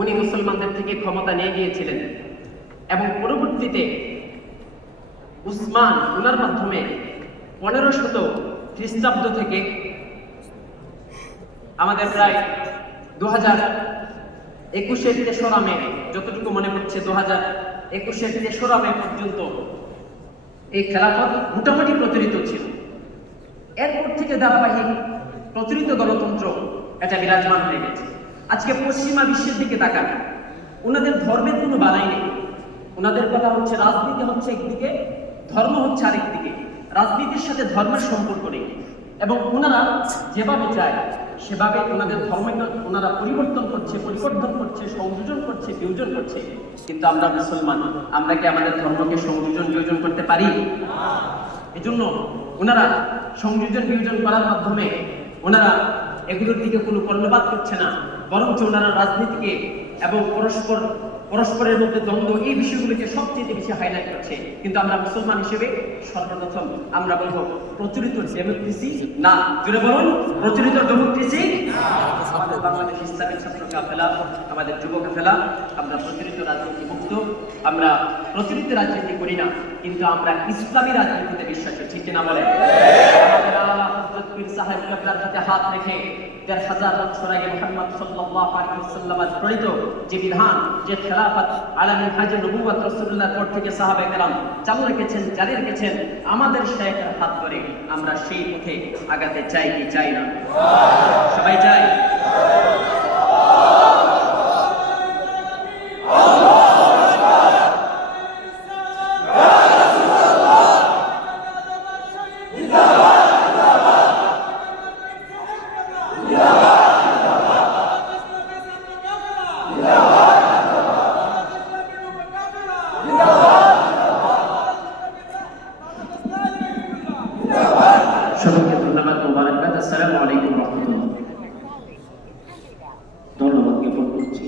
উনি মুসলমানদের থেকে ক্ষমতা নিয়ে গিয়েছিলেন। এবং পরবর্তীতে উসমান, উনার মাধ্যমে পনেরো শত খ্রিস্টাব্দ থেকে আমাদের প্রায় দু হাজার একুশের তেসরা মে যতটুকু মনে পড়ছে দু হাজার একুশের তেসরা মে পর্যন্ত এই খেলাফত মোটামুটি প্রচলিত ছিল। এরপর থেকে ধারাবাহিক প্রচলিত গণতন্ত্র এটা বিরাজমান হয়ে গেছে। আজকে পশ্চিমা বিশ্বের দিকে তাকান ওনাদের ধর্মের কোনো বাধাই নেই। ওনাদের কথা হচ্ছে রাজনীতি হচ্ছে একদিকে, ধর্ম হচ্ছে আরেকদিকে। রাজনীতির সাথে ধর্মের সম্পর্ক নেই। এবং ওনারা যেভাবে চায়, সেভাবে ওনাদের ধর্মকে ওনারা পরিবর্তন করছে পরিবর্তন করছে, সংযোজন করছে, বিয়োজন করছে। কিন্তু আমরা মুসলমান, আমরা কি আমাদের ধর্মকে সংযোজন, বিয়োজন করতে পারি? এজন্য ওনারা সংযোজন, বিয়োজন করার মাধ্যমে ওনারা এগুলোর দিকে কোনো কর্ণপাত করছে না। বরঞ্চ ওনারা রাজনীতিকে এবং পরস্পর, পরস্পরের মধ্যে দ্বন্দ্ব, এই বিষয়গুলোকে সবচেয়ে বেশি হাইলাইট করছে। কিন্তু আমরা মুসলমান হিসেবে সর্বপ্রথম আমরা বলব, প্রচলিত ডেমোক্রেসি না। জুড়ে বলুন, প্রচলিত ডেমোক্রেসি আমাদের বাংলাদেশ ইসলামী ছাত্র কাফেলা, আমাদের যুব কাফেলা, আমরা প্রচলিত রাজনীতি মুক্ত, আমরা প্রচলিত রাজনীতি করি না, কিন্তু আমরা ইসলামী রাজনীতিতে বিশ্বাসী, ঠিক কিনা বলে হযরত পর থেকে সাহাবায়ে কেরাম চালু রেখেছেন, জারি রেখেছেন, আমাদের শেখের হাত ধরে আমরা সেই পথে আগাতে চাই কি চাই না? সবাই চাই? সবাইকে ধন্যবাদ মোবারকবাদ। আসসালামু আলাইকুম রহমতুল্লাহ। ধন্যবাদ জ্ঞাপন করছি।